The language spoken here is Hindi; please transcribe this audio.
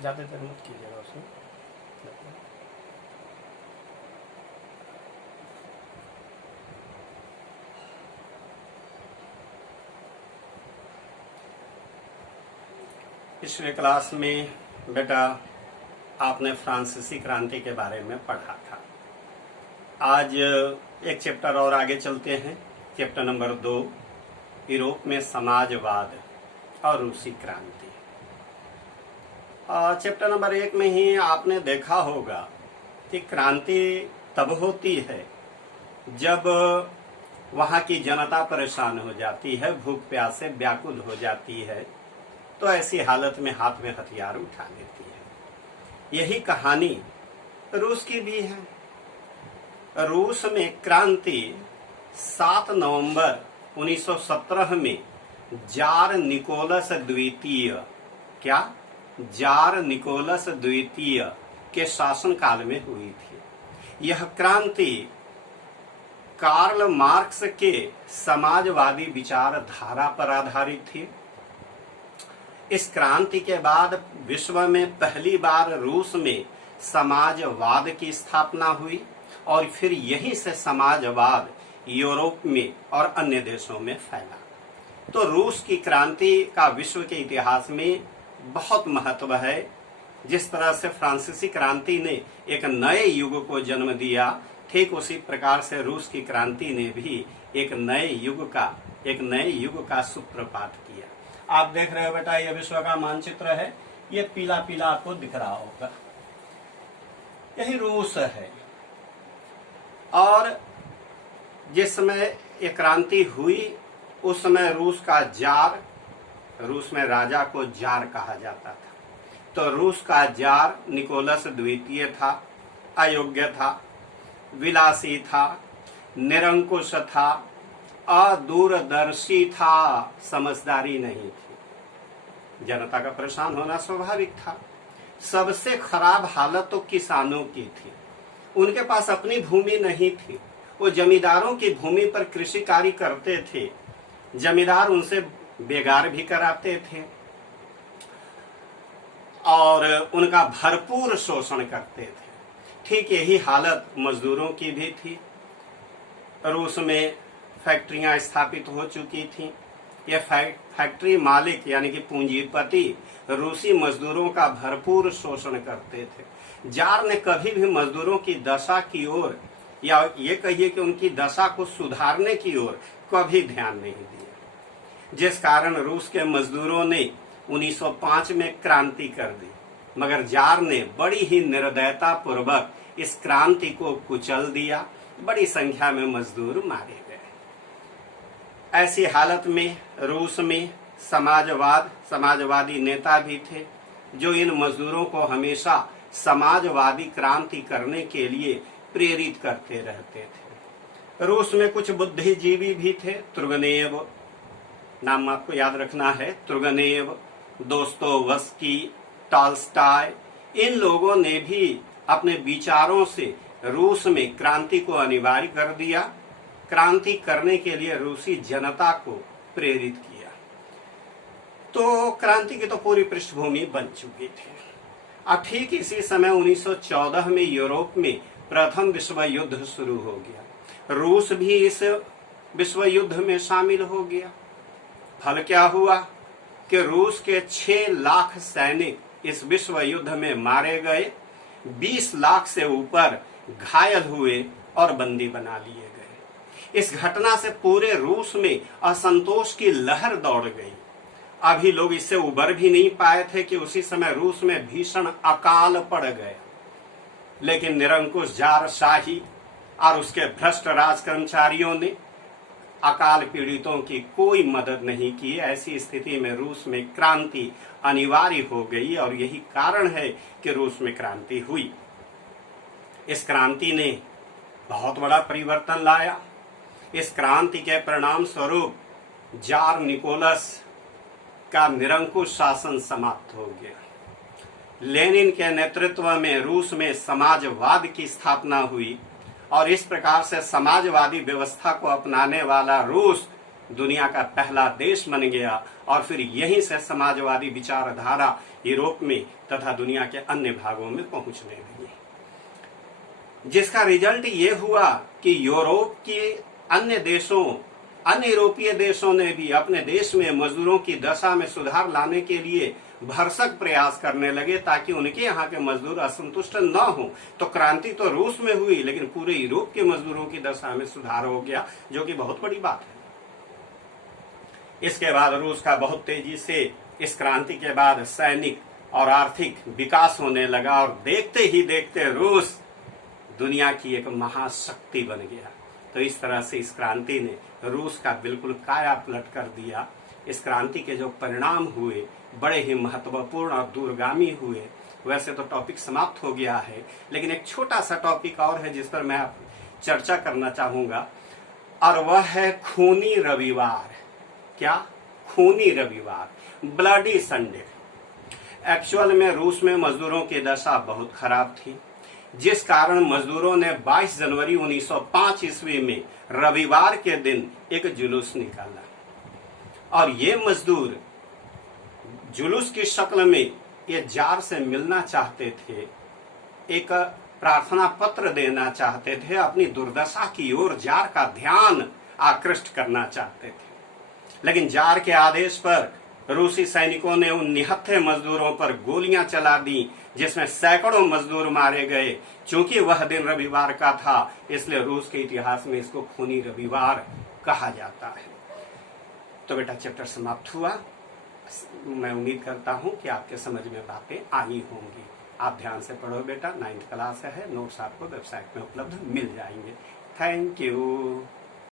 ज़्यादा देर मत कीजिएगा उसमें। पिछले क्लास में बेटा आपने फ्रांसीसी क्रांति के बारे में पढ़ा था। आज एक चैप्टर और आगे चलते हैं, चैप्टर नंबर 2, यूरोप में समाजवाद और रूसी क्रांति। चैप्टर नंबर 1 में ही आपने देखा होगा कि क्रांति तब होती है जब वहां की जनता परेशान हो जाती है, भूख प्यास से व्याकुल हो जाती है, तो ऐसी हालत में हाथ में हथियार उठा लेती है। यही कहानी रूस की भी है। रूस में क्रांति 7 नवंबर 1917 में जार निकोलस द्वितीय के शासनकाल में हुई थी। यह क्रांति कार्ल मार्क्स के समाजवादी विचारधारा पर आधारित थी। इस क्रांति के बाद विश्व में पहली बार रूस में समाजवाद की स्थापना हुई और फिर यहीं से समाजवाद यूरोप में और अन्य देशों में फैला। तो रूस की क्रांति का विश्व के इतिहास में बहुत महत्व है। जिस तरह से फ्रांसीसी क्रांति ने एक नए युग को जन्म दिया, ठीक उसी प्रकार से रूस की क्रांति ने भी एक नए युग का सूत्रपात किया। आप देख रहे हो बेटा, यह विश्व का मानचित्र है। ये पीला पीला आपको दिख रहा होगा, यही रूस है। और जिस समय ये क्रांति हुई उस समय रूस का जार, रूस में राजा को जार कहा जाता था, तो रूस का जार निकोलस द्वितीय था। अयोग्य था, विलासी था, निरंकुश था, अदूरदर्शी था, समझदारी नहीं थी। जनता का परेशान होना स्वाभाविक था। सबसे खराब हालत तो किसानों की थी। उनके पास अपनी भूमि नहीं थी, वो जमींदारों की भूमि पर कृषि कार्य करते थे। जमींदार उनसे बेगार भी कराते थे और उनका भरपूर शोषण करते थे। ठीक यही हालत मजदूरों की भी थी। रूस में फैक्ट्रियां स्थापित हो चुकी थी। ये फैक्ट्री मालिक यानी कि पूंजीपति रूसी मजदूरों का भरपूर शोषण करते थे। जार ने कभी भी मजदूरों की दशा की ओर, या ये कहिए कि उनकी दशा को सुधारने की ओर कभी ध्यान नहीं दिया, जिस कारण रूस के मजदूरों ने 1905 में क्रांति कर दी। मगर जार ने बड़ी ही निर्दयता पूर्वक इस क्रांति को कुचल दिया। बड़ी संख्या में मजदूर मारे गए। ऐसी हालत में रूस में समाजवादी नेता भी थे जो इन मजदूरों को हमेशा समाजवादी क्रांति करने के लिए प्रेरित करते रहते थे। रूस में कुछ बुद्धिजीवी भी थे। तुर्गनेव नाम आपको याद रखना है। तुर्गनेव, दोस्तोवस्की, टॉल्स्टॉय, इन लोगों ने भी अपने विचारों से रूस में क्रांति को अनिवार्य कर दिया। क्रांति करने के लिए रूसी जनता को प्रेरित किया। तो क्रांति की तो पूरी पृष्ठभूमि बन चुकी थी। अब ठीक इसी समय 1914 में यूरोप में प्रथम विश्व युद्ध शुरू हो गया। रूस भी इस विश्व युद्ध में शामिल हो गया। फल क्या हुआ कि रूस के 6 लाख सैनिक इस विश्व युद्ध में मारे गए, 20 लाख से ऊपर घायल हुए और बंदी बना लिए गए। इस घटना से पूरे रूस में असंतोष की लहर दौड़ गई। अभी लोग इससे उबर भी नहीं पाए थे कि उसी समय रूस में भीषण अकाल पड़ गया। लेकिन निरंकुश जार शाही और उसके भ्रष्ट राज कर्मचारियों ने अकाल पीड़ितों की कोई मदद नहीं की। ऐसी स्थिति में रूस में क्रांति अनिवार्य हो गई और यही कारण है कि रूस में क्रांति हुई। इस क्रांति ने बहुत बड़ा परिवर्तन लाया। इस क्रांति के परिणाम स्वरूप जार निकोलस का निरंकुश शासन समाप्त हो गया। लेनिन के नेतृत्व में रूस में समाजवाद की स्थापना हुई और इस प्रकार से समाजवादी व्यवस्था को अपनाने वाला रूस दुनिया का पहला देश बन गया और फिर यहीं से समाजवादी विचारधारा यूरोप में तथा दुनिया के अन्य भागों में पहुंचने लगी, जिसका रिजल्ट ये हुआ कि यूरोप के अन्य देशों, अन्य यूरोपीय देशों ने भी अपने देश में मजदूरों की दशा में सुधार लाने के लिए भरसक प्रयास करने लगे ताकि उनके यहाँ के मजदूर असंतुष्ट न हो। तो क्रांति तो रूस में हुई, लेकिन पूरे यूरोप के मजदूरों की दशा में सुधार हो गया, जो कि बहुत बड़ी बात है। इसके बाद रूस का बहुत तेजी से इस क्रांति के बाद सैनिक और आर्थिक विकास होने लगा और देखते ही देखते रूस दुनिया की एक महाशक्ति बन गया। तो इस तरह से इस क्रांति ने रूस का बिल्कुल काया पलट कर दिया। इस क्रांति के जो परिणाम हुए बड़े ही महत्वपूर्ण और दूरगामी हुए। वैसे तो टॉपिक समाप्त हो गया है, लेकिन एक छोटा सा टॉपिक और है जिस पर मैं चर्चा करना चाहूंगा, और वह है खूनी रविवार। क्या? खूनी रविवार, ब्लडी संडे। एक्चुअल में रूस में मजदूरों की दशा बहुत खराब थी, जिस कारण मजदूरों ने 22 जनवरी 1905 ईस्वी में रविवार के दिन एक जुलूस निकाला और ये मजदूर जुलूस की शक्ल में ये जार से मिलना चाहते थे, एक प्रार्थना पत्र देना चाहते थे, अपनी दुर्दशा की ओर जार का ध्यान आकृष्ट करना चाहते थे। लेकिन जार के आदेश पर रूसी सैनिकों ने उन निहत्थे मजदूरों पर गोलियां चला दी, जिसमें सैकड़ों मजदूर मारे गए। चूंकि वह दिन रविवार का था, इसलिए रूस के इतिहास में इसको खूनी रविवार कहा जाता है। तो बेटा चैप्टर समाप्त हुआ। मैं उम्मीद करता हूं कि आपके समझ में बातें आई होंगी। आप ध्यान से पढ़ो बेटा, 9th क्लास है, नोट्स आपको वेबसाइट में उपलब्ध मिल जाएंगे। Thank you.